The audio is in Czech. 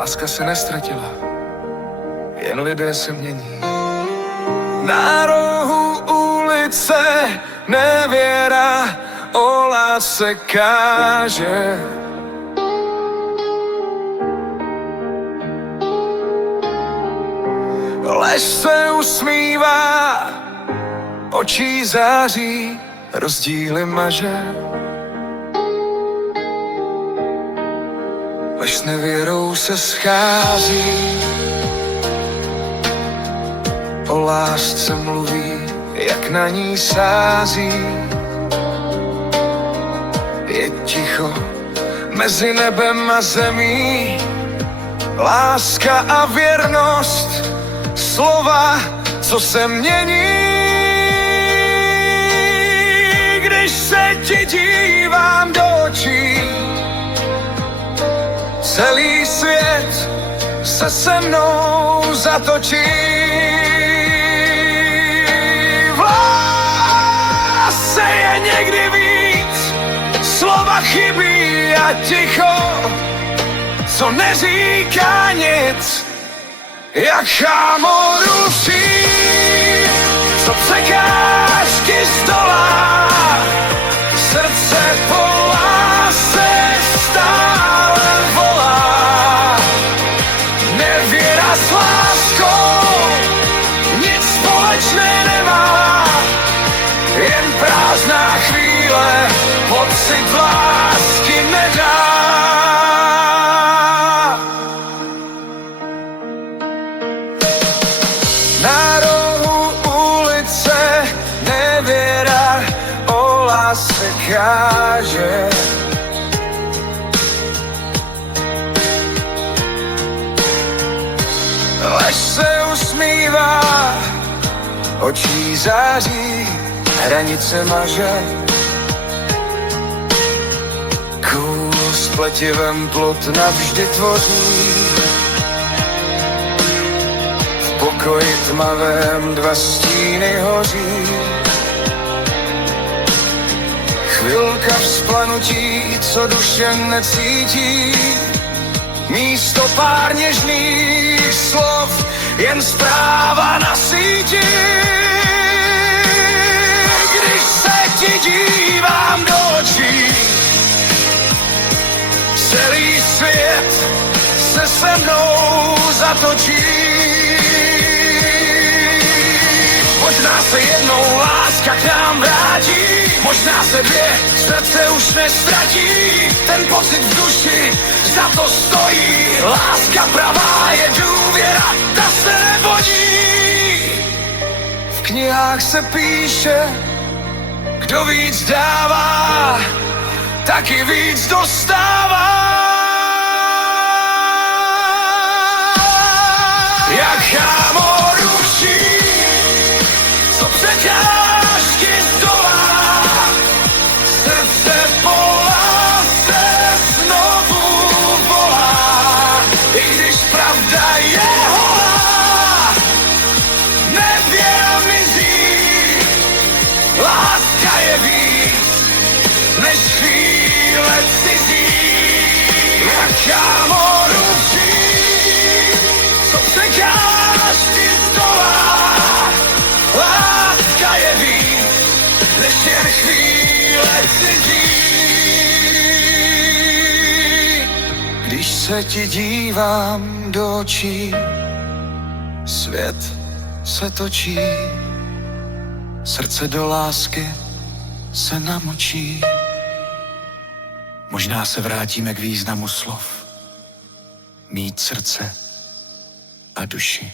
Láska se nestratila, jen lidé se mění. Na rohu ulice nevěra o lásce káže. Lež se usmívá, očí září, rozdíly maže. Lež s nevěrou se schází, o lásce mluví, jak na ní sází. Je ticho mezi nebem a zemí, láska a věrnost, slova, co se mění. Když se ti dívám do očí, celý svět se mnou zatočí. V lásce je někdy víc, slova chybí a ticho, co neříká nic, jak chámoruší, co překážky zdolá. Srdce po lásce stále volá. Nevěra s láskou nic společné nemá, jen prázdná chvíle pocit lásky nedá. Na rohu ulice nevěra o lásce káže. Lež se usmívá, očí září, hranice maže. Kůl s pletivem plot navždy tvoří. V pokoji tmavém dva stíny hoří. Chvilka vzplanutí, co duše necítí. Místo pár něžných slov, jen zpráva na síti. Když se ti dívám do očí, celý svět se mnou zatočí. Možná se jednou láska k nám vrátí, možná se dvě srdce už nestratí. Ten pocit v duši za to stojí, láska pravá je důvěra, ta se nebodí. V knihách se píše, kdo víc dává, taky víc dostává. Jak chámoruší, co překážky zdolá. Srdce po lásce znovu volá. I když pravda je holá, nevěra mizí. Láska je víc než chvíle cizí. Jak chámoruší, co překážky zdolá. Láska je víc než jen chvíle cizí. Když se ti dívám do očí, svět se točí. Srdce do lásky se namočí. Možná se vrátíme k významu slov. Mít srdce a duši.